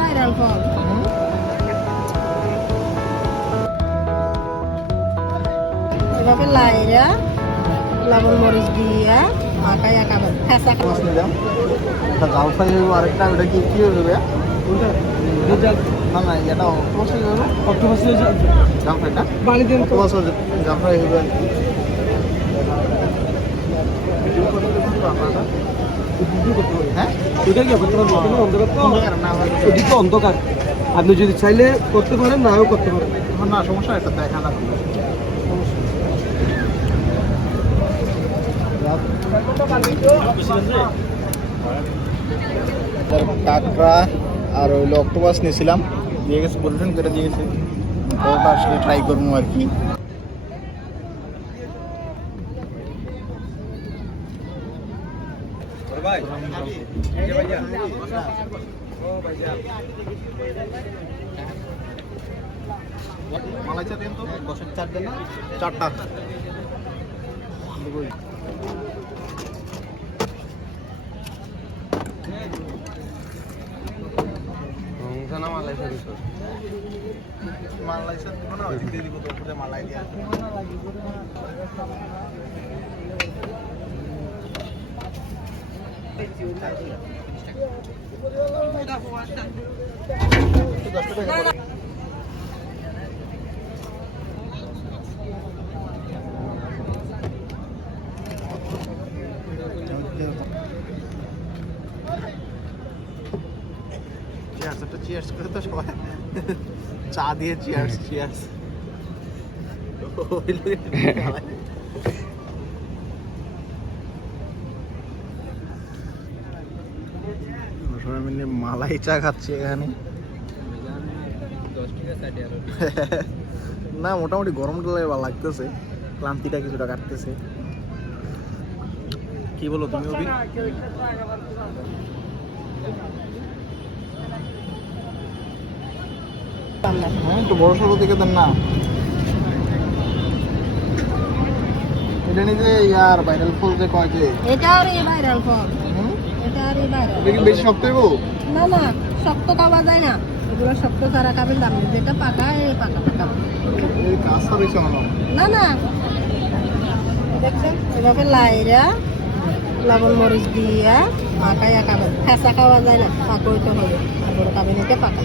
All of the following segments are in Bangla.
ভাইরাল ফল। এভাবে লাইরা লবণ মরিচ দিয়া মাখাই একাবার ফেসা মাছ নিলাম একটা জাল ফ্রাই হইব আরেকটা ওটা কি কি হবে না না এটা অক্টোপাস হয়ে যাবে অক্টোপাস জাল ফ্রাইটা বাড়ি দেন তো অক্টোপাস জাল ফ্রাই হইবে আর কি হ্যাঁ এটা কি করতে পারবো তুমি অন্ধকার তো অন্ধকার না হয় এদিকে অন্ধকার আপনি যদি চাইলে করতে পারেন নাও করতে পারেন না সমস্যা এটা দেখা না কাঁকড়া আর হইলো অক্টোপাস নিয়েছিলাম দিয়ে গেছে পরিবেশন করে দিয়ে গেছে ওটা আসলে ট্রাই করবো আর কি মালাই চা দেন তো দশের চার দেন না চারটা মালাই চা দিব না ওইদিক দিয়ে দিব তো উপরে মালাই দিয়ে চিয়ার্স একটা চিয়ার্স করে তো সবাই চা দিয়ে চিয়ার্স চিয়ার্স সবাই মিলে মালাই চা খাচ্ছে এখানে না মোটামুটি গরমটা ভালো লাগতেছে ক্লান্তিটা কিছুটা কাটতেছে কি বলো তুমি অভি হ্যাঁ একটু বড় সড়ো দিকে দেন না এটা নিয়ে যে ইয়ার ভাইরাল ফল যে কয় যে এটাও ভাইরাল ফল। এটাও ভাইরাল। এটা কি বেশি শক্ত হইব না না শক্ত খাওয়া যায় না, এগুলো শক্ত ছাড়া খাবেন দাম নেই। যেটা পাকা এই পাকা পাকা এই কাঁচা রয়েছে মনে হয় না না দেখছেন এভাবে লাইরা লবণ মরিচ দিয়া মাখাই একাবার ফেসা খাওয়া যায় না, পাকা হইতে হবে তারপরে খাবেন এটা পাকা।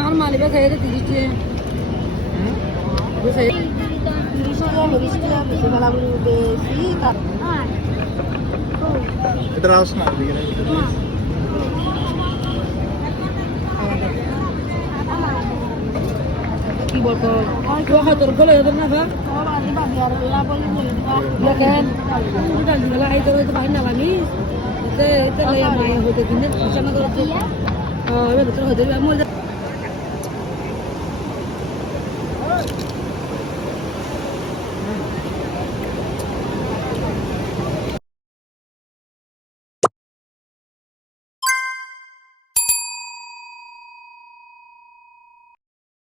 আমার মালিবা খাইয়ে দিচ্ছে এটা রাস না কি বলতো তোর বলে না দেখেন বাইরে না আমি হতে দিনে বিছানা করতে ভিতরে হতে